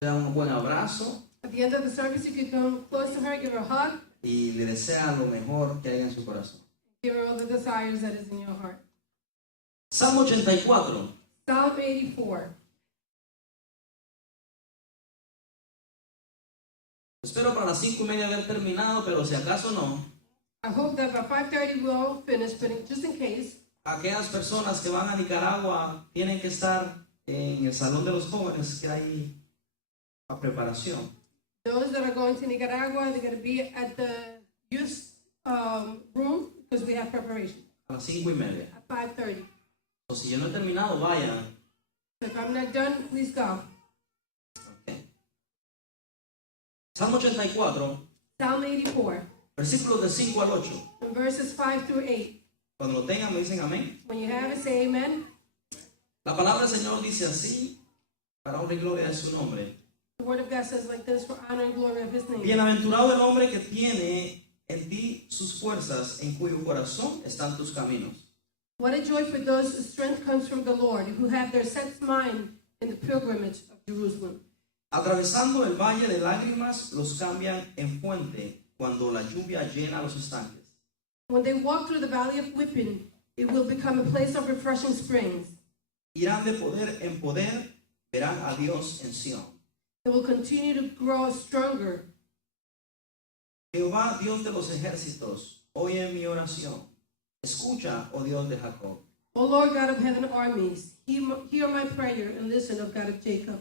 le da un buen abrazo At the end of the service, you could come close to her, give her a hug, y le desea lo mejor que hay en su corazón. give her all the desires that is in your heart. Salmo 84. Psalm 84. Espero para las 5:30 haber terminado, pero si acaso no, I hope that by 5:30 we'll finish, but just in case, aquellas personas que van a Nicaragua tienen que estar en el salón de los jóvenes que hay a preparación. those that are going to Nicaragua, they're going to be at the youth room because we have preparation A las 5:30. at 5:30. O si yo no he terminado, vayan. So if I'm not done, please go. Okay. Salmo 84, Psalm 84, versículos de 5 al 8. and verses 5 through 8. Cuando lo tengan me dicen amén. When you have it, say amen. La palabra del Señor dice así, para honra y gloria de su nombre. The word of God says like this, for honor and glory of his name. Bienaventurado el hombre que tiene en ti sus fuerzas, en cuyo corazón están tus caminos. What a joy for those whose strength comes from the Lord, who have their set mind in the pilgrimage of Jerusalem. Atravesando el valle de lágrimas, los cambian en fuente cuando la lluvia llena los estanques. When they walk through the valley of weeping, it will become a place of refreshing springs. Irán de poder en poder, verán a Dios en Sión. It will continue to grow stronger. Jehová, Dios de los ejércitos, oye mi oración. Escucha, oh Dios de Jacob. O Lord God of heaven armies, hear my prayer and listen, O God of Jacob.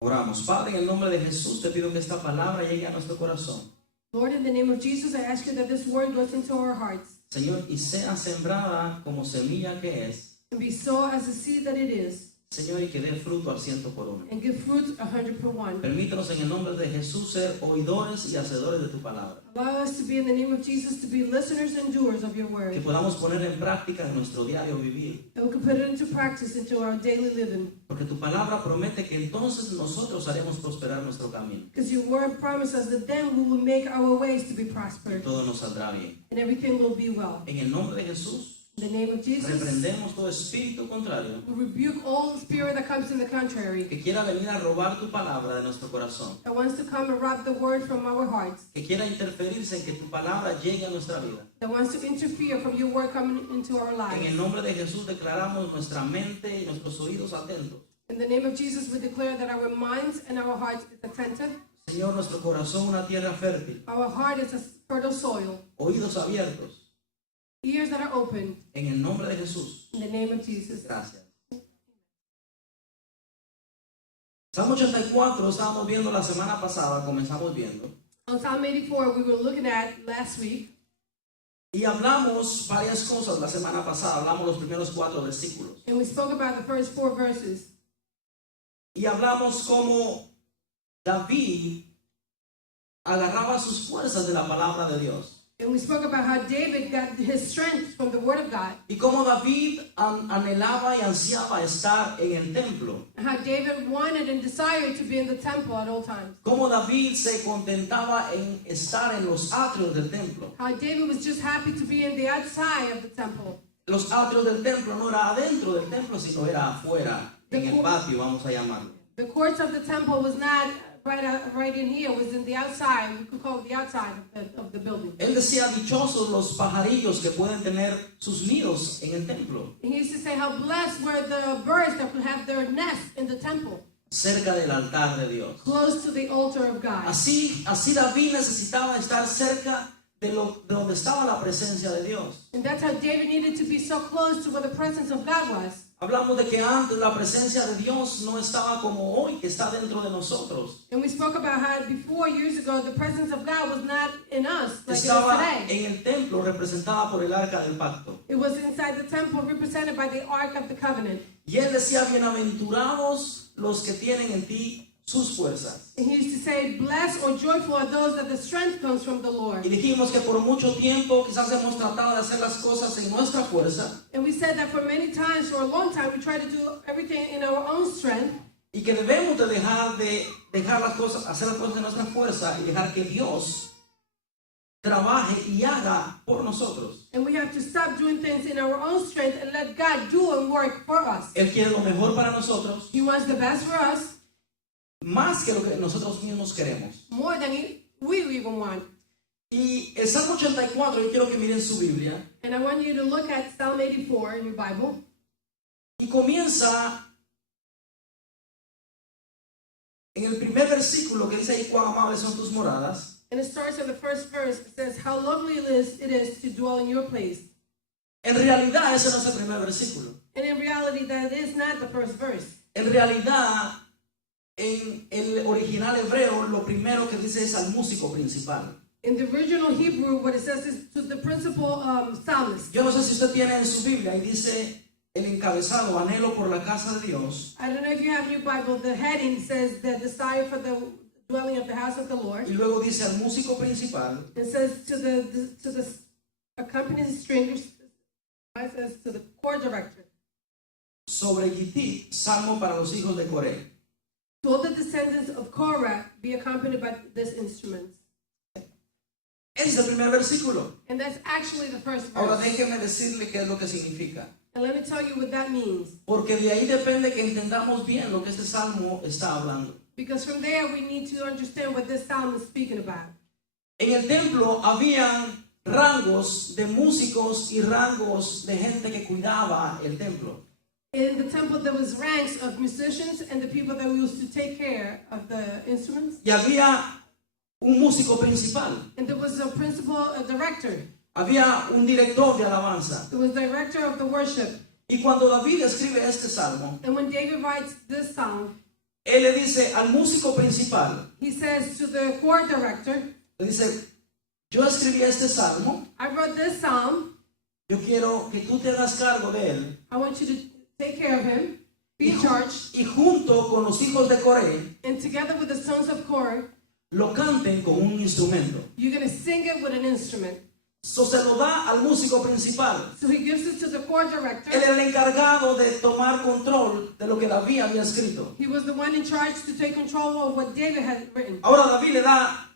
Oramos. Padre, en el nombre de Jesús te pido que esta palabra llegue a nuestro corazón. Lord, in the name of Jesus, I ask you that this word goes into our hearts Señor, y sea sembrada como semilla que es. and be sown as the seed that it is, Señor, y que dé fruto al 100%. and give fruit 100 per one. Permítanos en el nombre de Jesús ser oidores y hacedores de tu palabra. Allow us to be, in the name of Jesus, to be listeners and doers of your Que word. podamos poner en práctica en nuestro diario vivir. And we can put it into practice into our daily living. Porque tu palabra promete que entonces nosotros haremos prosperar nuestro camino. Because your word promises that then we will make our ways to be Y prospered todo nos saldrá bien. and everything will be well. En el nombre de Jesús, In the name of Jesus, reprendemos todo espíritu contrario we rebuke all spirit that comes in the contrary, que quiera venir a robar tu palabra de nuestro corazón. that wants to come and rob the word from our hearts, Que quiera interferirse en que tu palabra llegue a nuestra vida. that wants to interfere from your word coming into our En lives. el nombre de Jesús declaramos nuestra mente y nuestros oídos atentos. In the name of Jesus, we declare that our minds and our hearts is attentive. Señor, nuestro corazón una tierra fértil. Our heart is a fertile soil, Oídos abiertos. ears that are open. En el nombre de Jesús. In the name of Jesus. Gracias. Salmo 84 estábamos viendo la semana pasada, comenzamos viendo. On Psalm 84, we were looking at last week, Y hablamos varias cosas la semana pasada, hablamos los primeros 4 versículos. and we spoke about the first 4 verses. Y hablamos cómo David agarraba sus fuerzas de la palabra de Dios. And we spoke about how David got his strength from the Word of God, Y cómo David anhelaba y ansiaba estar en el templo. and how David wanted and desired to be in the temple at all times. Cómo David se contentaba en estar en los atrios del templo. How David was just happy to be in the outside of the temple. Los atrios del templo no era adentro del templo, sino era afuera, en el patio, vamos a llamarlo. The courts of the temple was not right in here, was in the outside. We could call it the outside of the building. Él decía, dichosos los pajarillos que pueden tener sus nidos en el templo, And he used to say how blessed were the birds that could have their nest in the temple, cerca del altar de Dios. close to the altar of God. Así David necesitaba estar cerca de donde estaba la presencia de Dios. And that's how David needed to be so close to where the presence of God was. Hablamos de que antes la presencia de Dios no estaba como hoy, que está dentro de nosotros. And we spoke about how before, years ago, the presence of God was not in us like it is Estaba today. en el templo representada por el arca del pacto. It was inside the temple represented by the Ark of the Covenant. Y él decía, bienaventurados los que tienen en ti sus fuerzas. And he used to say, blessed or joyful are those that the strength comes from the Lord. Y dijimos que por mucho tiempo quizás hemos tratado de hacer las cosas en nuestra fuerza And we said that for many times, for a long time, we try to do everything in our own strength. y que debemos de dejar las cosas, hacer las cosas en nuestra fuerza y dejar que Dios trabaje y haga por nosotros. And we have to stop doing things in our own strength and let God do and work for us. Él quiere lo mejor para nosotros. He wants the best for us. más que lo que nosotros mismos queremos. more than we even want. Y el Salmo 84, yo quiero que miren su Biblia, And I want you to look at Psalm 84 in your Bible. y comienza en el primer versículo que dice ahí: cuán amables son tus moradas. And it starts in the first verse. It says, how lovely it is to dwell in your place. En realidad ese no es el primer versículo. And in reality, that is not the first verse. En realidad, en el original hebreo, lo primero que dice es al músico principal. In the original Hebrew, what it says is to the principal psalmist. Yo no sé si usted tiene en su Biblia y dice el encabezado: anhelo por la casa de Dios. I don't know if you have your Bible. The heading says the desire for the dwelling of the house of the Lord. Y luego dice al músico principal. It says to the accompanying stringers. It says to the choir director. Sobre Gittith, salmo para los hijos de Coré. To all the descendants of Korah be accompanied by this instrument. Ese es el primer versículo. And that's actually the first Ahora verse. déjeme decirle qué es lo que significa. And let me tell you what that means. Porque de ahí depende que entendamos bien lo que este salmo está hablando. Because from there we need to understand what this psalm is speaking about. En el templo habían rangos de músicos y rangos de gente que cuidaba el templo. In the temple there was ranks of musicians and the people that used to take care of the instruments. Y había un músico principal. And there was a principal, a director. Había un director de alabanza. There was the director of the worship. Y cuando David escribe este salmo, And when David writes this psalm, él le dice al músico principal, he says to the choir director, le dice: yo escribí este salmo, I wrote this psalm. yo quiero que tú te hagas cargo de él. I want you to take care of him, be in charge, Y junto con los hijos de Coré, and together with the sons of Korah, lo canten con un instrumento. you're going to sing it with an instrument. So se lo da al músico principal. So he gives it to the choir director. Él era el encargado de tomar control de lo que David había escrito. He was the one in charge to take control of what David had written. Ahora David le da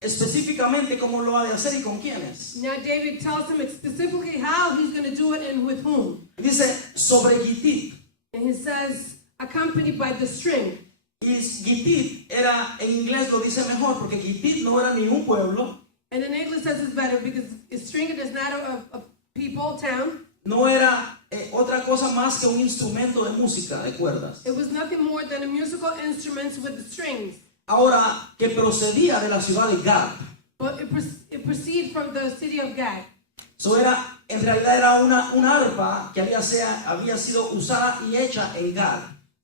específicamente cómo lo ha de hacer y con quiénes. Now David tells him specifically how he's going to do it and with whom. Dice sobre Gittith. And he says, accompanied by the string. Y Gittith era, en inglés lo dice mejor, porque Gittith no era ni un pueblo, And in English says it's better because string is not a people, town. no era otra cosa más que un instrumento de música, de cuerdas. It was nothing more than a musical instruments with the strings. Ahora, que procedía de la ciudad de Gad. But it proceeded from the city of Gad. So era, en realidad era una arpa que había sido usada y hecha en Gad.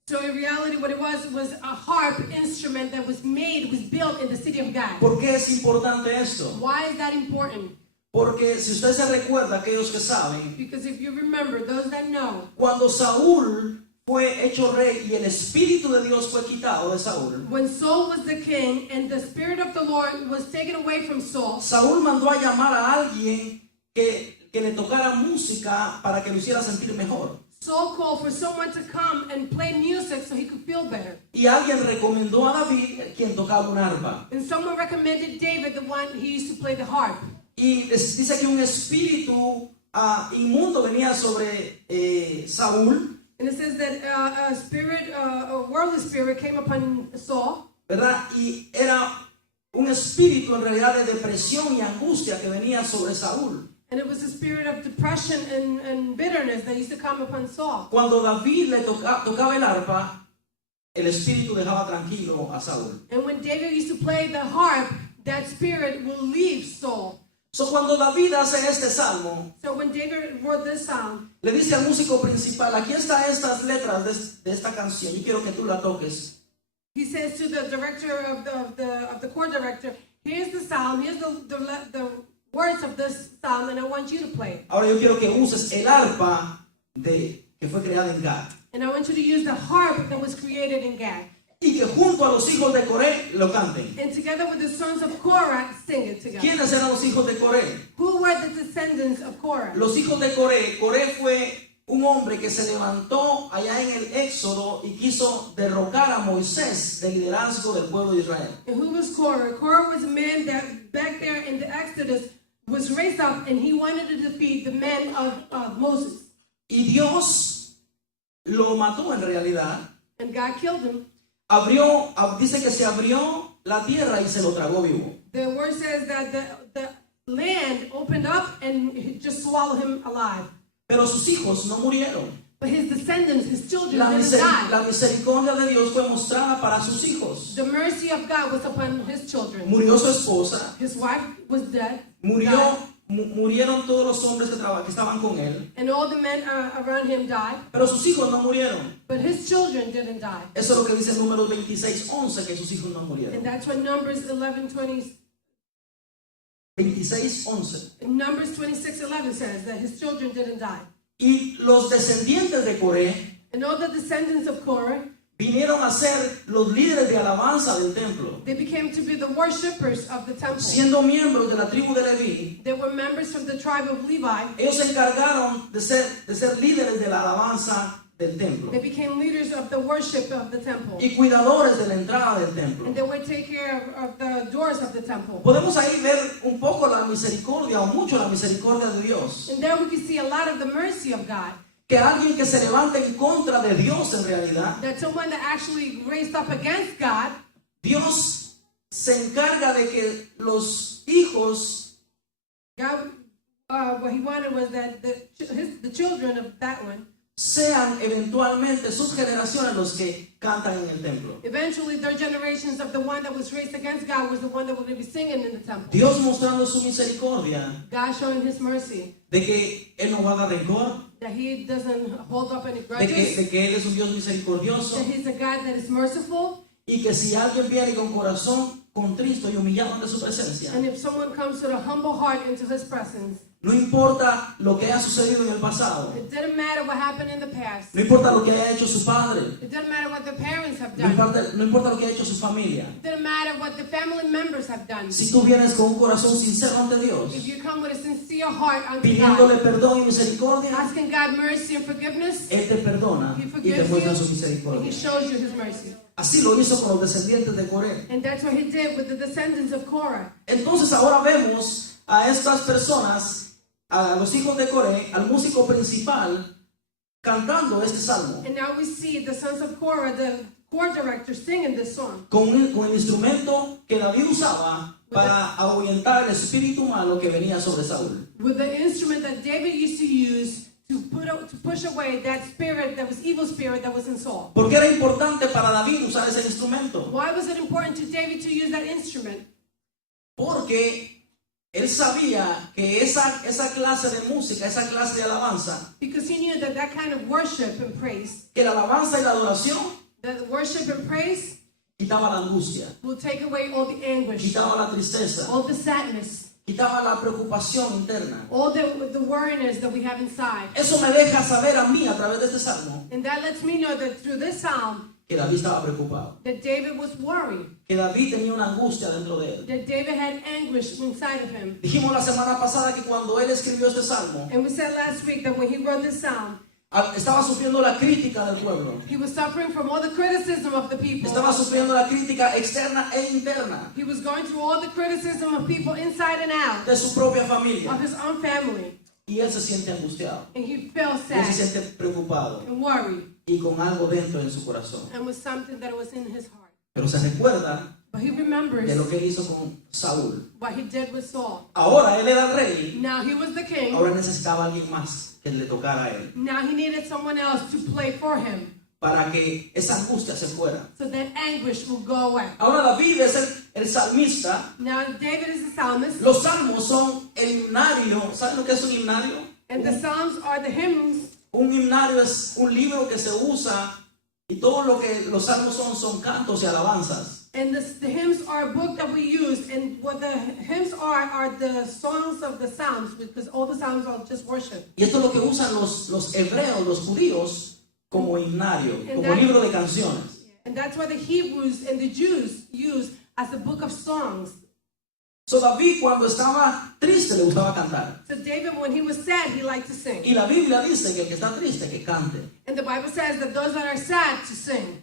So in reality what it was a harp instrument that was built in the city of Gad. ¿Por qué es importante esto? Why is that important? Porque si usted se recuerda, aquellos que saben, Because if you remember, those that know, cuando Saúl fue hecho rey y el Espíritu de Dios fue quitado de Saúl, when Saul was the king and the Spirit of the Lord was taken away from Saul, Saúl mandó a llamar a alguien que le tocara música para que lo hiciera sentir mejor. Saul called for someone to come and play music so he could feel better. Y alguien recomendó a David quien tocaba un arpa. And someone recommended David, the one he used to play the harp. Y dice que un espíritu inmundo venía sobre Saúl, And it says that a worldly spirit came upon Saul. ¿verdad? Y era un espíritu en realidad de depresión y angustia que venía sobre Saúl. And it was a spirit of depression and bitterness that used to come upon Saul. Cuando David le tocaba el arpa, el espíritu dejaba tranquilo a Saúl. And when David used to play the harp, that spirit will leave Saul. So cuando David hace este salmo, So when David wrote this psalm, le dice al músico principal: aquí están estas letras de esta canción, yo quiero que tú la toques. he says to the director of the choir director, here's the psalm, here's the words of this psalm, and I want you to play it. Ahora yo quiero que uses el arpa que fue creada en Gad. And I want you to use the harp that was created in Gad. Y que junto a los hijos de Coré lo canten. And together with the sons of Korah, sing it together. ¿Quiénes eran los hijos de Coré? Who were the descendants of Korah? Los hijos de Coré. Coré fue un hombre que se levantó allá en el Éxodo y quiso derrocar a Moisés del liderazgo del pueblo de Israel. And who was Korah? Korah was a man that back there in the Exodus was raised up and he wanted to defeat the men of Moses. Y Dios lo mató en realidad And God killed him. dice que se abrió la tierra y se lo tragó vivo. The word says that the land opened up and it just swallowed him alive. Pero sus hijos no murieron. But his descendants, his children, La didn't die. misericordia de Dios fue mostrada para sus hijos. The mercy of God was upon his children. Murió su esposa, His wife was dead. murieron todos los hombres que estaban con él, And all the men around him died. pero sus hijos no murieron. But his children didn't die. Eso es lo que dice Números 26:11, que sus hijos no murieron. And that's what Numbers 11:20. 26:11. Numbers 26:11 says that his children didn't die. Y los descendientes de Coré And all the descendants of Korah, vinieron a ser los líderes de alabanza del templo, they became to be the worshippers of the temple. siendo miembros de la tribu de Leví. They were members from the tribe of Levi. Ellos se encargaron de ser líderes de la alabanza del templo They became leaders of the worship of the temple. y cuidadores de la entrada del templo. And they would take care of the doors of the temple. Podemos ahí ver un poco la misericordia o mucho la misericordia de Dios. And there we can see a lot of the mercy of God. Que alguien que se levanta en contra de Dios en realidad, That someone that actually raised up against God, Dios se encarga de que los hijos God, what he wanted was that the children of that one, sean eventualmente sus generaciones los que cantan en el templo. eventually their generations of the one that was raised against God was the one that was going to be singing in the temple. Dios mostrando su misericordia God showing his mercy, de que Él no va a dar rencor, that he doesn't hold up any de grudges, que Él es un Dios misericordioso that he's a God that is merciful, y que si alguien viene con corazón contristo y humillado ante su presencia, and if someone comes with a humble heart into his presence, no importa lo que haya sucedido en el pasado, it didn't matter what happened in the past. no importa lo que haya hecho su padre, It didn't matter what the parents have no done. importa lo que haya hecho su familia. It didn't matter what the family members have done. Si tú vienes con un corazón sincero ante Dios, If you come with a sincere heart unto pidiéndole God, perdón y misericordia, asking God mercy and forgiveness, Él te perdona He y te forgives muestra su you and He misericordia. shows you His mercy. Así lo hizo con los descendientes de Coré. And that's what He did with the descendants of Korah. Entonces ahora vemos a estas personas, a los hijos de Coré, al músico principal, cantando este salmo And now we see the sons of Korah, the choir director, singing this song con el instrumento que David usaba para ahuyentar el espíritu malo que venía sobre Saúl. with the instrument that David used to use to push away that spirit, that was evil spirit that was in Saul. ¿Por qué era importante para David usar ese instrumento? Why was it important to David to use that instrument? Porque él sabía que esa clase de música, esa clase de alabanza, Because he knew that that kind of worship and praise, que la alabanza y la adoración that worship and praise quitaba la angustia, will take away all the anguish, quitaba la tristeza, all the sadness, quitaba la preocupación interna. all the worriness that we have inside. Eso me deja saber a mí a través de este salmo And that lets me know that through this psalm, que David estaba preocupado, that David was worried, que David tenía una angustia dentro de él. that David had anguish inside of him. Dijimos la semana pasada que cuando él escribió este salmo, And we said last week that when he wrote this psalm, estaba sufriendo la crítica del pueblo, he was suffering from all the criticism of the people. estaba sufriendo la crítica externa e interna He was going through all the criticism of people inside and out, de su propia familia, of his own family. y él se siente angustiado, And he felt y él se sad siente preocupado and worried, y con algo dentro en su corazón. and with something that was in his heart. Pero se recuerda But he de remembers lo que él hizo con Saúl. what he did with Saul. Ahora él era el rey, Now he was the king. ahora necesitaba a alguien más que le tocara a él, Now he needed someone else to play for him, para que esa angustia se fuera. so that anguish will go away. Ahora David es el salmista. Now David is the psalmist, Los salmos son el himnario. ¿Saben lo que es un himnario? and the psalms are the hymns. Un himnario es un libro que se usa y todo lo que los salmos son cantos y alabanzas. And the hymns are a book that we use, and what the hymns are the songs of the psalms, because all the psalms are just worship. Y esto es lo que usan los hebreos, los judíos, como himnario, como libro de canciones. And that's what the Hebrews and the Jews use as a book of songs. So David cuando estaba triste le gustaba cantar. So David, when he was sad, he liked to sing. Y la Biblia dice que el que está triste que cante. And the Bible says that those that are sad to sing.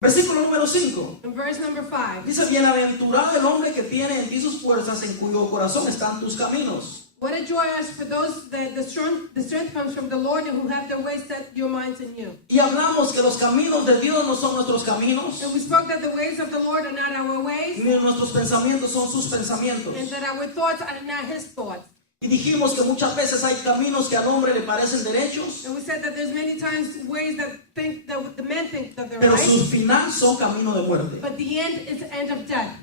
Versículo número 5. In verse number 5, Dice, bienaventurado el hombre que tiene en ti sus fuerzas, en cuyo corazón están tus caminos. What a joy is for those that the strength comes from the Lord and who have their ways set your minds in you. Y hablamos que los caminos de Dios no son nuestros caminos, And we spoke that the ways of the Lord are not our ways, ni nuestros pensamientos son sus pensamientos. and that our thoughts are not his thoughts. Y dijimos que muchas veces hay caminos que al hombre le parecen derechos, And we said that there's many times ways that the men think that they're pero right, sus finales son camino de muerte. but the end is the end of death.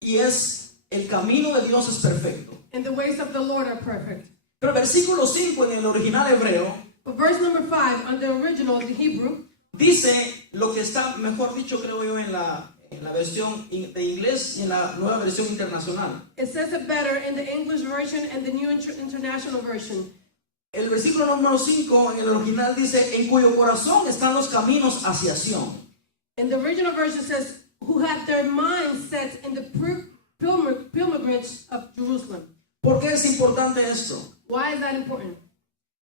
Y el camino de Dios es perfecto. And the ways of the Lord are perfect. Pero el versículo 5 en el original hebreo But verse number 5 on the original, the Hebrew, dice lo que está, mejor dicho, creo yo, en la versión de inglés y en la nueva versión internacional. it says it better in the English version and the New International Version. El versículo número 5 en el original dice, en cuyo corazón están los caminos hacia Sión. And the original version says, who have their minds set in the pilgrimage of Jerusalem. ¿Por qué es importante esto? Why is that important?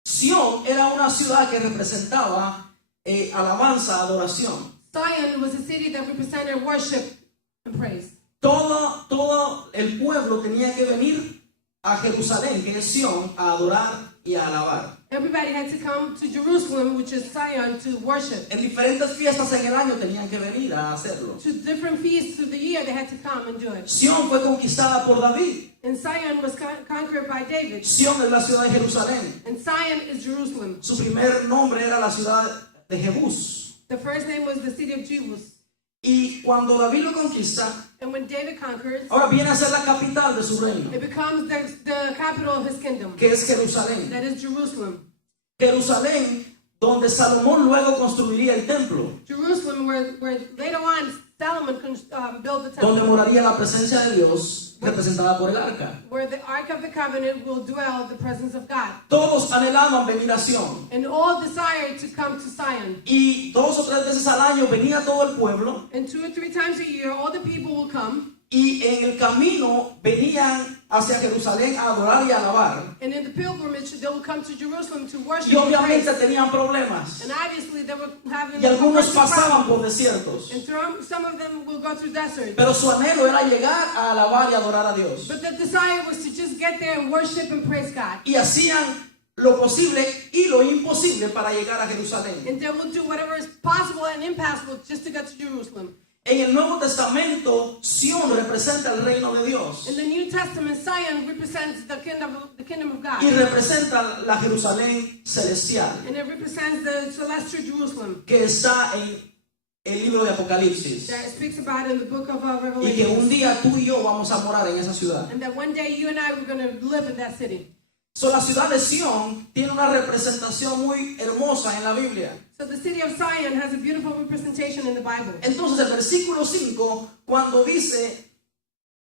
Sión era una ciudad que representaba alabanza, adoración. Zion was a city that represented worship and praise. Todo el pueblo tenía que venir a Jerusalén, que es Sión, a adorar y a alabar. Everybody had to come to Jerusalem, which is Zion, to worship. En diferentes fiestas en el año tenían que venir a hacerlo. To different feasts of the year, they had to come and do it. Sión fue conquistada por David. And Zion was conquered by David. Sión es la ciudad de Jerusalén. And Zion is Jerusalem. Su primer nombre era la ciudad de Jebús. The first name was the city of Jebus. Y cuando David lo conquista, And when David conquers, ahora viene a ser la capital de su reino, it becomes the capital of his kingdom. que es Jerusalén. That is Jerusalem. Jerusalén, donde Salomón luego construiría el templo, Jerusalem, where later on Solomon built the donde temple, moraría la presencia de Dios, representada por el arca. where the Ark of the Covenant will dwell the presence of God. Todos anhelaban venir a Sión. And all desired to come to Zion. Y 2 o 3 veces al año venía todo el pueblo. And 2 or 3 times a year, all the people will come. Y en el camino venían hacia Jerusalén a adorar y a alabar. And in the pilgrimage, they will come to Jerusalem to worship Y and obviamente praise. tenían problemas. And obviously, they were having Y algunos some pasaban problems. por desiertos. And some of them will go through deserts. Pero su anhelo era llegar a alabar y adorar a Dios. But the desire was to just get there and worship and praise God. Y hacían lo posible y lo imposible para llegar a Jerusalén. And they will do whatever is possible and impossible just to get to Jerusalem. En el Nuevo Testamento, Sión representa el reino de Dios. In the New Testament, Zion represents the kingdom of God. Y representa la Jerusalén celestial, And it represents the celestial Jerusalem que está en el libro de Apocalipsis. that it speaks about in the book of Y que un Revelation. día tú y yo vamos a morar en esa ciudad. And that one day you and I were going to live in that city. So, la ciudad de Sión tiene una representación muy hermosa en la Biblia. So the city of Zion has a beautiful representation in the Bible. Entonces el versículo 5, cuando dice,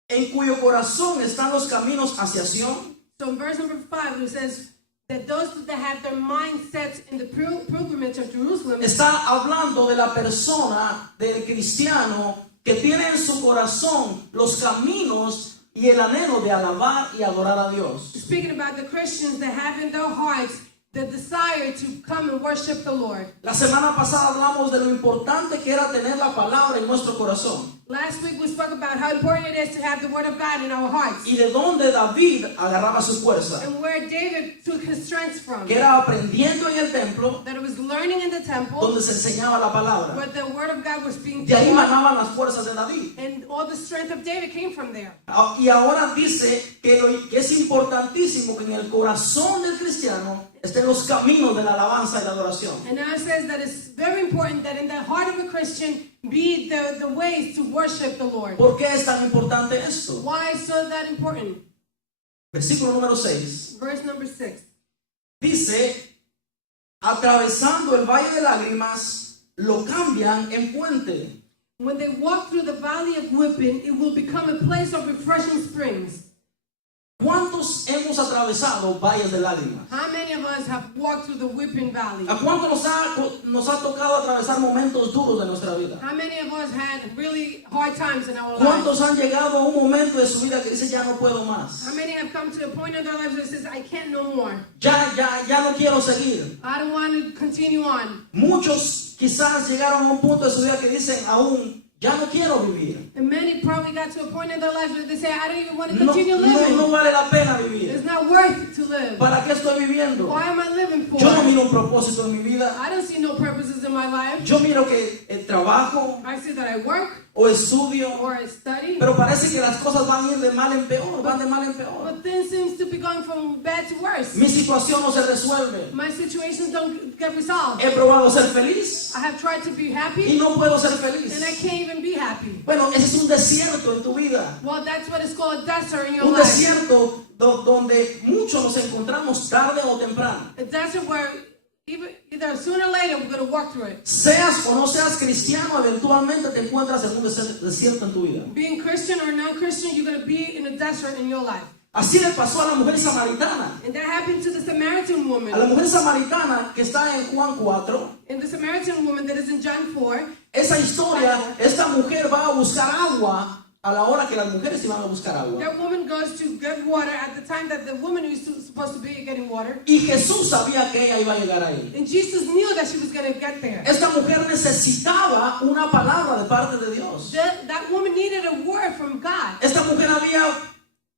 en cuyo corazón están los caminos hacia Sión, So in verse number 5, it says that those that have their mind set in the pilgrimage of Jerusalem, está hablando de la persona, del cristiano, que tiene en su corazón los caminos y el anhelo de alabar y adorar a Dios. speaking about the Christians that have in their hearts the desire to come and worship the Lord. La semana pasada hablamos de lo importante que era tener la palabra en nuestro corazón Last week we spoke about how important it is to have the Word of God in our hearts. y de dónde David agarraba su fuerza, And where David took his strength from. que era aprendiendo en el templo That it was learning in the temple donde se enseñaba la palabra. where the Word of God was being De ahí taught. manaban las fuerzas de David. And all the strength of David came from there. Y ahora dice que es importantísimo que en el corazón del cristiano estén los caminos de la alabanza y la adoración. And now it says that it's very important that in the heart of a Christian be the ways to worship the Lord. ¿Por qué es tan importante esto? Why is so that important? Versículo número 6. Verse number 6. Dice, atravesando el valle de lágrimas, lo cambian en puente. When they walk through the valley of weeping, it will become a place of refreshing springs. ¿Cuántos hemos atravesado valles de lágrimas? How many of us have walked through the weeping valley? ¿A cuánto nos ha tocado atravesar momentos duros de nuestra vida? How many of us had really hard times in our lives? ¿Cuántos han llegado a un momento de su vida que dice ya no puedo más? How many have come to a point in their lives where it says, I can't no more. Ya no quiero seguir. I don't want to continue on. Muchos quizás llegaron a un punto de su vida que dicen aún, ya no quiero vivir. And many probably got to a point in their life where they say, I don't even want to No, continue living. no vale la pena vivir. It's not worth to live. ¿Para qué estoy viviendo? Why am I living for? Yo no miro un propósito en mi vida. I don't see no purposes in my life. Yo miro que trabajo I see that I work o estudio, or I study. pero parece que las cosas van a ir de mal en peor, van de mal en peor. But things seems to be going from bad to worse. Mi situación no se resuelve. My situations don't get resolved. He probado ser feliz I have tried to be y happy no puedo ser and I feliz. can't even be happy. Bueno, ese es un desierto en tu vida. Well, that's what is called a desert in your Un life. desierto donde muchos nos encontramos tarde o temprano. A desert where either sooner or later we're going to walk through it. Seas o no seas cristiano, eventualmente te encuentras en un desierto en tu vida. Being Christian or non-Christian, you're going to be in a desert in your life. Así le pasó a la mujer samaritana. And that happened to the Samaritan woman. A la mujer samaritana que está en Juan 4, And the Samaritan woman that is in John 4, esa historia, esta mujer va a buscar agua a la hora que las mujeres iban a buscar agua. that woman goes to get water at the time that the woman who's supposed to be getting water. Y Jesús sabía que ella iba a llegar ahí. And Jesus knew that she was going to get there. Esta mujer necesitaba una palabra de parte de Dios. That woman needed a word from God. Esta mujer había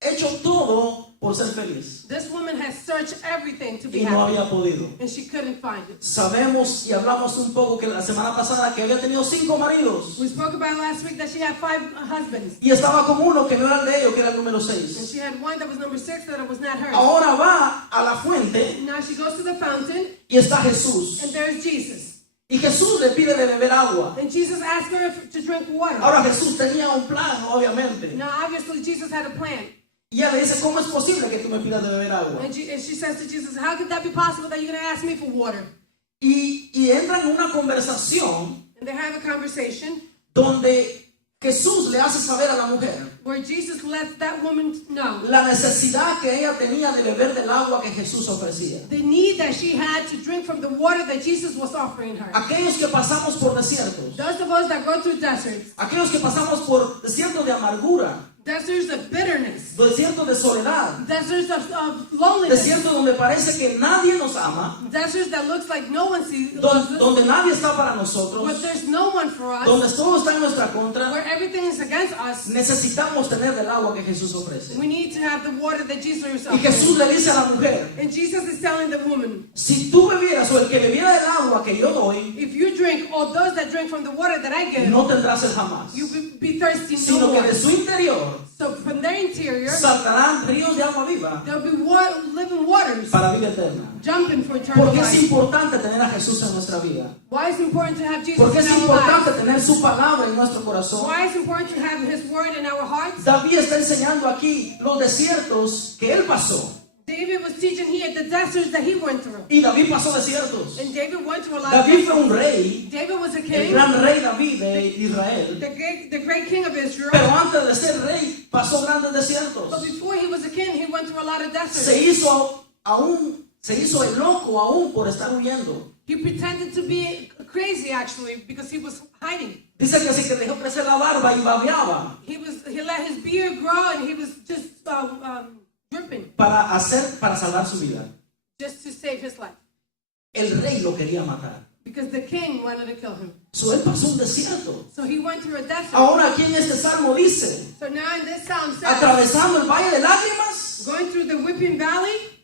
hecho todo por ser feliz This woman has searched everything to be y no happy, había podido. and she couldn't find it. Sabemos y hablamos un poco que la semana pasada que había tenido 5 maridos We spoke about last week that she had 5 husbands, y estaba con uno que no era el de ellos, que era el número and 6. she had one that was number 6 that was not hers. Ahora va a la fuente Now she goes to the fountain, y está Jesús. and there's Jesus. Y Jesús le pide de beber agua. And Jesus asked her to drink water. Ahora Jesús tenía un plan, obviamente. Now, obviously, Jesus had a plan. Y ella le dice, ¿cómo es posible que tú me pidas de beber agua? And she says to Jesus, how could that be possible that you're going to ask me for water? Y entran en una conversación And they have a conversation donde Jesús le hace saber a la mujer where Jesus lets that woman know la necesidad que ella tenía de beber del agua que Jesús ofrecía. the need that she had to drink from the water that Jesus was offering her. Aquellos que pasamos por desiertos, Those of us that go through deserts, aquellos que pasamos por desiertos de amargura, deserts of bitterness, desiertos de soledad, deserts of loneliness, desiertos donde parece que nadie nos ama, deserts that looks like no one sees us, donde nadie está para where nosotros, there's no one for us, donde todo está en nuestra contra, where everything is against us. necesitamos tener del agua que Jesús ofrece. We need to have the water that Jesus is Y Jesús offering. le dice a la mujer, And Jesus is telling the woman, si tú bebieras o el que bebiera del agua que yo doy, if you drink, or those that drink from the water that I give, no tendrás sed jamás, you will be thirsty no sino que more. de su interior So from their interior, saltarán ríos de agua viva there'll be living waters para vida eterna. jumping for eternal Porque es life. importante tener a Jesús en nuestra vida. Why is it important to have Jesus Porque in es our importante lives? tener su palabra en nuestro corazón. Why is it important to have His word in our hearts? David está enseñando aquí los desiertos que él pasó. David was teaching here the deserts that he went through. Y David pasó desiertos. And David went through a lot David of fue un rey, David was a el king, gran rey David de Israel. the great king of Israel. Pero antes de ser rey pasó grandes But desiertos. before he was a king, he went through a lot of deserts. Se hizo el loco aún por estar huyendo. He pretended to be crazy actually because he was hiding. Dice que se dejó crecer la barba y babeaba He let his beard grow and he was just dripping para salvar su vida. just to save his life El rey lo quería matar. because the king wanted to kill him. So él pasó un desierto. So he went through a desert. Ahora aquí en este salmo dice, So now in this psalm says, atravesando el valle de lágrimas, going through the Whipping Valley,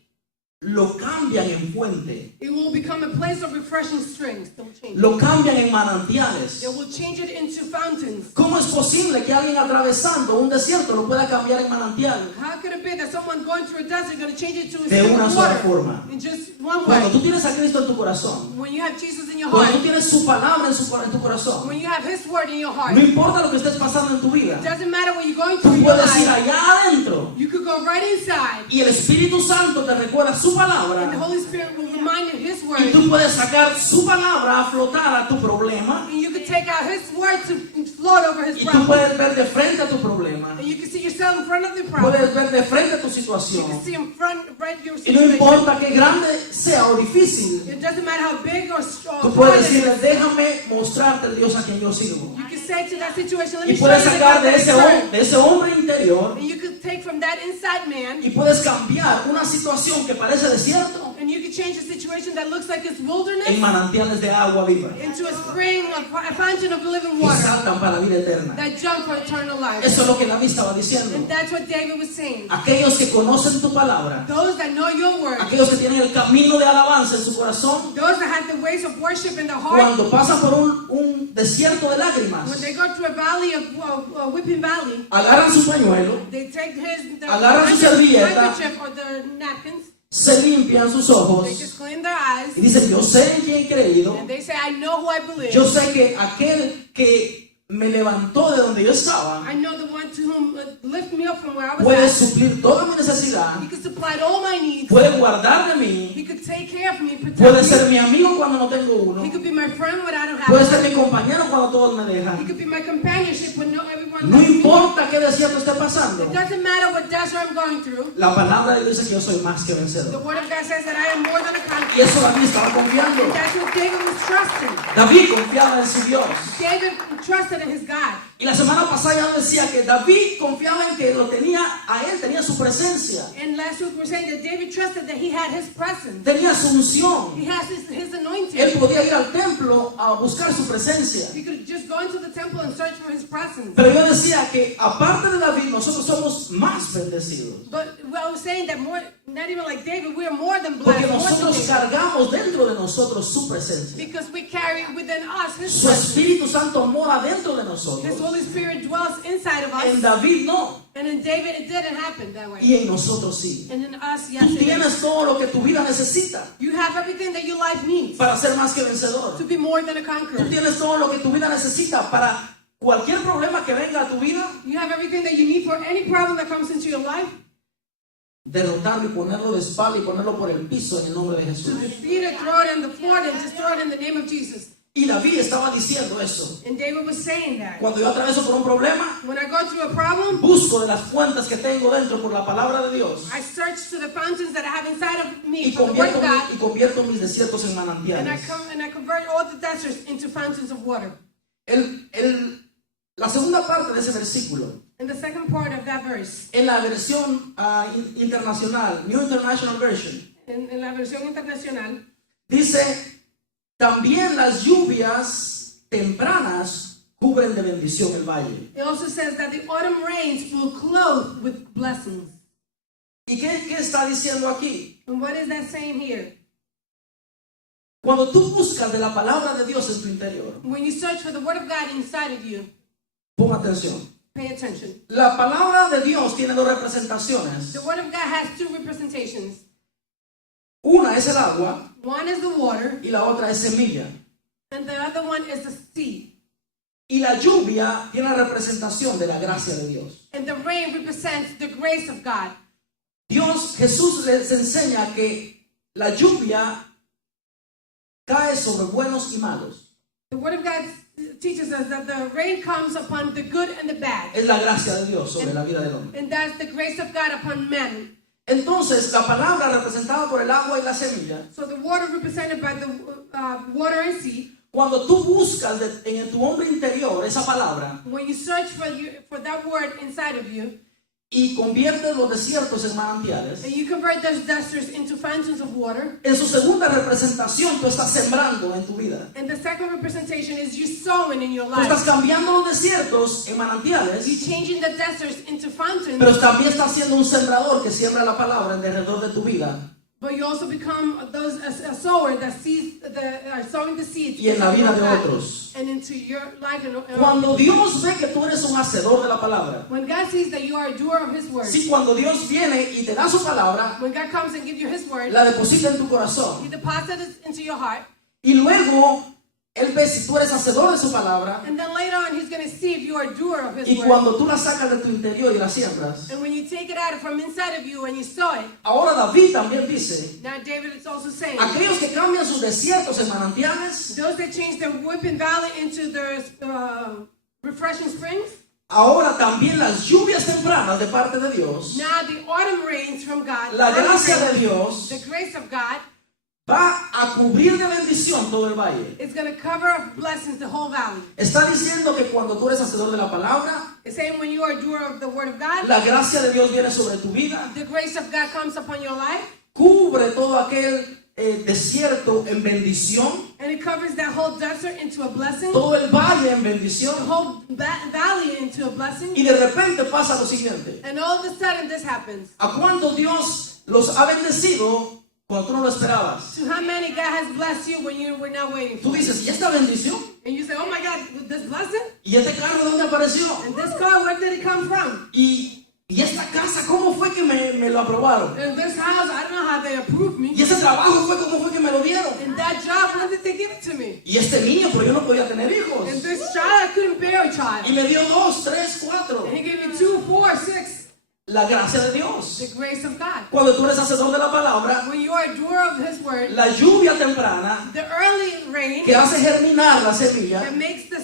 lo cambian en fuente, it will become a place of refreshing springs. Don't change it. lo cambian en manantiales. They will change it into fountains. ¿Cómo es posible que alguien atravesando un desierto lo pueda cambiar en manantial? How could it be that someone going through a desert is going to change it to a De spring una of sola water forma. in just one Cuando way? tú tienes a Cristo en tu corazón, When you have Jesus in your cuando tú heart, tienes su palabra en tu corazón, when you have His word in your heart, no importa lo que estés pasando en tu vida, it doesn't matter what you're going tú through in your puedes ir life. allá adentro You could go right inside, y el Espíritu Santo te recuerda su and the palabra Holy Spirit will remind you His word, y tú puedes sacar su palabra a flotar a tu problema and you could take out His word to float over His y tú problem, puedes ver de frente a tu problema, and you can see yourself in front of the problem. puedes ver de frente a tu You situación can see in front right your y no situation. importa qué grande sea o difícil, It doesn't matter how big or strong. tú puedes decirle, déjame mostrarte el Dios a quien yo sirvo. You can say to that situation, let Y me show puedes you the sacar God de that I serve. ese hombre interior And you could take from that inside man, y puedes cambiar una situación que parece desierto and And you can change a situation that looks like it's en wilderness manantiales de agua viva into a spring, a fountain of living que water saltan para la vida eterna. that jump for eternal life. Eso es lo que David estaba diciendo. And that's what David was saying. Aquellos que conocen tu palabra, Those that know your word, aquellos que tienen el camino de alabanza en su corazón, those that have the ways of worship in the heart, cuando pasan por un desierto de when lágrimas, they go through a valley of weeping valley, agarran su pañuelo, they take the agarran su servilleta, handkerchief or the napkins, se limpian sus ojos they just clean their eyes, y dicen, yo sé en quién he creído, and they say, I know who I believe. yo sé que aquel que me levantó de donde yo estaba I know the one to whom lifted me up from where I was puede at. suplir toda mi necesidad, He could supply all my needs. puede guardar de mí, He could take care of me, puede protect ser me. mi amigo cuando no tengo uno, He could be my friend when I don't puede have ser one. mi compañero cuando todos me He dejan. could be my companionship when everyone No loves me. importa qué desierto esté pasando, It doesn't matter what desert I'm going through. la palabra de Dios dice que yo soy más que The vencedor. word of God says that I am more than a Y conqueror. eso David estaba confiando. And that's what David was trusting. David confiaba en su Dios. David trusted in his God. Y la semana pasada ya decía que David confiaba en que lo tenía, a él tenía su presencia, And last week we were saying that David trusted that he had his presence. tenía su unción. He has his anointing. Él podía ir al templo a buscar su presencia. He could just go into the temple and search for his presence. Pero yo decía que aparte de David, nosotros somos más bendecidos. But I was saying that more, not even like David, we are more than Porque blessed. More than nosotros David. cargamos dentro de nosotros su presencia. Because we carry within us his Su presence. Espíritu Santo mora dentro de His nosotros. Holy Spirit dwells inside of En us. David no. And in David it didn't happen that way. Y en nosotros sí. And in us, yes, Tú it is. tienes todo lo que tu vida necesita You have everything that your life needs para ser más que vencedor. to be more than a Tú conqueror. tienes todo lo que tu vida necesita para cualquier problema que venga a tu vida, You have everything that you need for any problem that comes into your life derrotarlo y ponerlo de espalda y ponerlo por el piso en el nombre de to Jesús. defeat it, throw it on the floor, and destroy it in the name of Jesus. Y David estaba diciendo eso. And David was saying that. Cuando yo atraveso por un problema, When I go through a problem, busco de las fuentes que tengo dentro por la palabra de Dios I search to the fountains that I have inside of me y from the Word of God, convierto mis desiertos en and manantiales. I convert all the deserts into fountains of water. La segunda parte de ese versículo, In the second part of that verse, en la versión internacional, New International Version, in la versión internacional, dice, también las lluvias tempranas cubren de bendición el valle. it also says that the autumn rains will clothe with blessings. ¿Y qué está diciendo aquí? And what is that saying here? Cuando tú buscas de la palabra de Dios en tu interior, When you search for the Word of God inside of you, pon atención. pay attention. La palabra de Dios tiene dos representaciones. The Word of God has two representations. Una es el agua One is the water, y la otra es semilla. and the other one is the seed. Y la lluvia tiene la representación de la gracia de Dios. And the rain represents the grace of God. Jesús les enseña que la lluvia cae sobre buenos y malos. The Word of God teaches us that the rain comes upon the good and the bad. Es la gracia de Dios sobre la vida del hombre. And that's the grace of God upon men. Entonces, la palabra representada por el agua y la semilla, So the water represented by the water and seed. cuando tú buscas en tu hombre interior esa palabra When you search for that word inside of you, y conviertes los desiertos en manantiales, and you convert those deserts into fountains of water, en su segunda representación tú estás sembrando en tu vida. and the second representation is you sowing in your Tú estás life. cambiando los desiertos en You're manantiales, changing the deserts into fountains, pero también estás siendo un sembrador que siembra la palabra alrededor de tu vida but you also become a sower that are sowing the seeds y en la into vida your de life otros. and into your life. Cuando Dios ve que tú eres un hacedor de la palabra, When God sees that you are a doer of His word, si cuando Dios viene y te da su palabra, when God comes and gives you His word, la deposita en tu He corazón deposits it into your heart, y luego Él ve si tú eres hacedor de su palabra and then later on He's going to see if you are a doer of His y word. cuando tú la sacas de tu interior y la siembras. And when you take it out from inside of you and you sow it, Ahora David también dice, now David is also saying, aquellos que cambian sus desiertos en manantiales, those that change their whipping valley into their refreshing springs, ahora también las lluvias tempranas de parte de Dios, now the autumn rains from God, la autumn gracia de rains, Dios the grace of God, va a cubrir de bendición todo el valle. is going to cover up blessings the whole valley. Está diciendo que cuando tú eres hacedor de la palabra, It's saying when you are a doer of the word of God, la gracia de Dios viene sobre tu vida the grace of God comes upon your life, cubre todo aquel desierto en bendición, and it covers that whole desert into a blessing, todo el valle en bendición, the whole valley into a blessing, y de repente pasa lo siguiente. and all of a sudden this happens. ¿A cuántos Dios los ha bendecido cuando tú no lo esperabas? To how many God has blessed you when you were not waiting Tú for it? dices, ¿y esta bendición? And you say, oh my God, this blessing? ¿Y este carro de dónde apareció? And this car, where did it come from? ¿Y esta casa cómo fue que me lo aprobaron? And this house, I don't know how they approved me. ¿Y ese trabajo cómo fue que me lo dieron? And that job, when did they give it to me? Y este niño, pero yo no podía tener hijos. And this child, I couldn't bear a Y child. me dio 2, 3, 4. And he gave me 2, 4, 6. La gracia de Dios. The grace of God. Cuando tú eres hacedor de la palabra, When you are a doer of His word, la lluvia temprana the early rain que hace germinar la semilla that makes the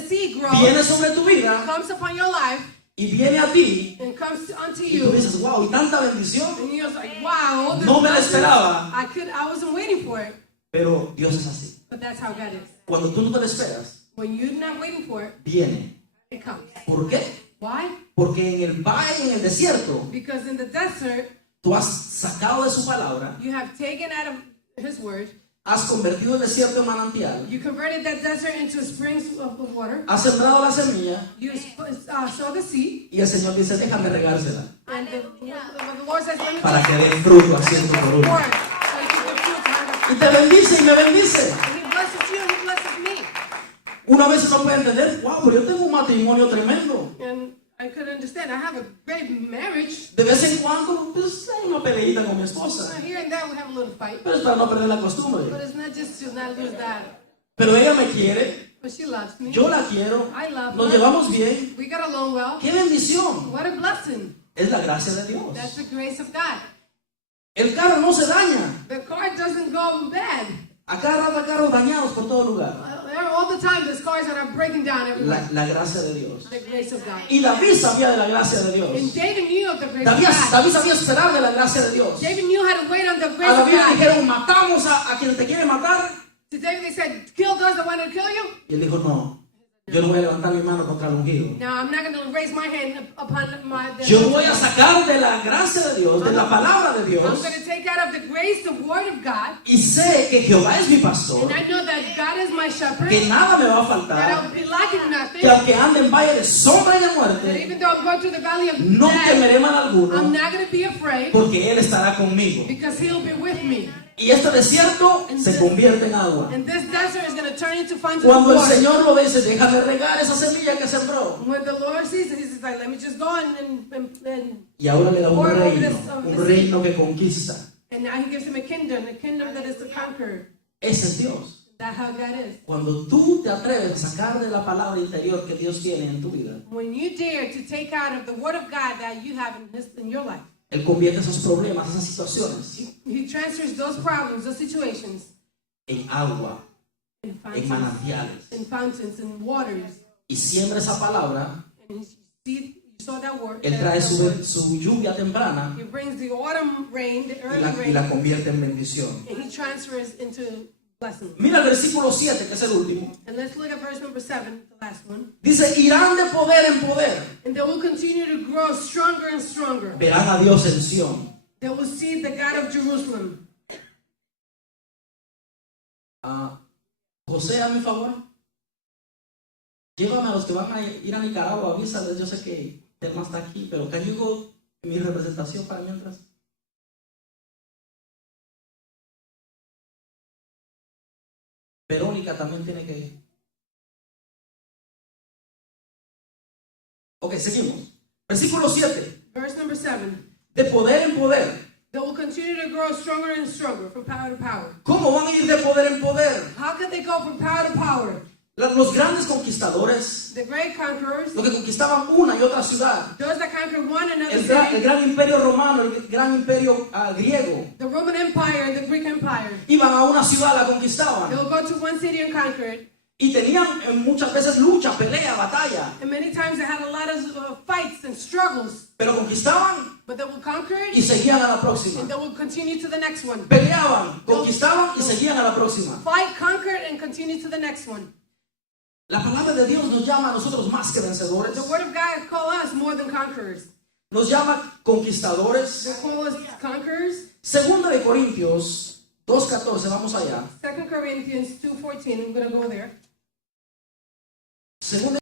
seed grow viene sobre tu vida comes upon your life y viene a ti and comes unto y tú you. dices, wow, y tanta bendición. And you're like, wow, all this No me la blessings, esperaba. I wasn't waiting for it. Pero Dios es así. But that's how God is. Cuando tú no te lo esperas, When you're not waiting for it, viene. it comes. ¿Por qué? Why? Porque en el valle, en el desierto, Because in the desert, tú has sacado de su palabra, you have taken out of His word, has convertido el desierto en manantial, you converted that desert into springs of water, has sembrado la semilla you sow the seed, y el Señor dice, déjame regársela and the Lord says, let me para que dé fruto a ciento por uno. pour it, so you can get fruit to have Y te bendice y me bendice. And He blesses you, and He blesses me. Una vez uno puede entender, wow, pero yo tengo un matrimonio tremendo. And I could understand, I have a great marriage. De vez en cuando, pues hay una peleita con mi esposa. Here and there we have a little fight, Pero es para no perder la but costumbre. it's not just to not lose that. Pero ella me quiere, But she loves me. yo la quiero, I love nos her. llevamos bien. We got along well. ¡Qué bendición! What a blessing. Es la gracia de Dios. That's the grace of God. El carro no se daña. The car doesn't go bad. A cada rato hay carros dañados por todo lugar. All the time there's cars that are breaking down everywhere. La gracia de Dios. The grace of God. Y David sabía de la gracia de Dios. And David knew of the grace David, of God. David sabía esperar de la gracia de Dios. David knew how to wait on the A grace of David le God. dijeron, matamos a quien te quiere matar. To David they said, kill those that want to kill you. Y él dijo, no, yo no voy a levantar mi mano contra el ungido. No, I'm not going to raise my hand upon the Yo voy a sacar de la gracia de Dios, de la palabra de I'm Dios. going to take out of the grace, the word of God. Y sé que Jehová es mi pastor, And I know that God is my shepherd. que nada me va a That faltar, I'll be lacking nothing. que aunque ande en valle de sombra y de That muerte, even though I'm going through the valley of no death, temeré mal I'm alguno, not going to be afraid porque Él estará conmigo. because He'll be with me. Y este desierto se convierte en agua. And this desert is going to turn into fountains Cuando of el water. Señor lo dice, déjame regar esa semilla que sembró. When the Lord sees it, He's like, let me just go and Y ahora le da un reino que conquista. now He gives him a kingdom that is to conquer. Ese es Dios. That's how God is. Cuando tú te atreves a sacar de la palabra interior que Dios tiene en tu vida, When you dare to take out of the word of God that you have in your life, Él convierte esos problemas, esas situaciones, He transfers those problems, those situations, en agua, in en fountains, manantiales. in fountains, in waters. Y siembra esa palabra, And you saw that word. Él trae su lluvia temprana He brings the autumn rain, the y early la rain, convierte en bendición. and He transfers into blessing. Mira el versículo 7, que es el último. And let's look at verse number 7, the last one. Dice, irán de poder en poder. And they will continue to grow stronger and stronger. Verán a Dios en Sión. They will see the God of Jerusalem. José, a mi favor. Llévame a los que van a ir a Nicaragua, avísales. Yo sé que Telma está aquí, pero can you go en mi representación para mientras? Verónica también tiene que ir. Ok, seguimos. Versículo 7. Verse number 7. De poder en poder. They will continue to grow stronger and stronger from power to power. ¿Cómo van a ir de poder en poder? How can they go from power to power? Los grandes conquistadores, The great conquerors, los que conquistaban una y otra ciudad, those that conquered one another el city, gran imperio romano, el gran imperio griego, the Roman Empire and the Greek Empire, iban a una ciudad, la they conquistaban will go to one city and conquer it. y tenían muchas veces lucha, pelea, batalla, And many times they had a lot of fights and struggles, pero conquistaban but they will conquer y it seguían a la próxima. and they will continue to the next one. Peleaban, conquistaban y seguían a la próxima. Fight, conquer, and continue to the next one. La palabra de Dios nos llama a nosotros más que vencedores. The word of God calls us more than conquerors. nos llama conquistadores. They call us conquerors. Segunda de Corintios 2:14, vamos allá. 2 Corinthians 2:14, I'm going to go there. Segunda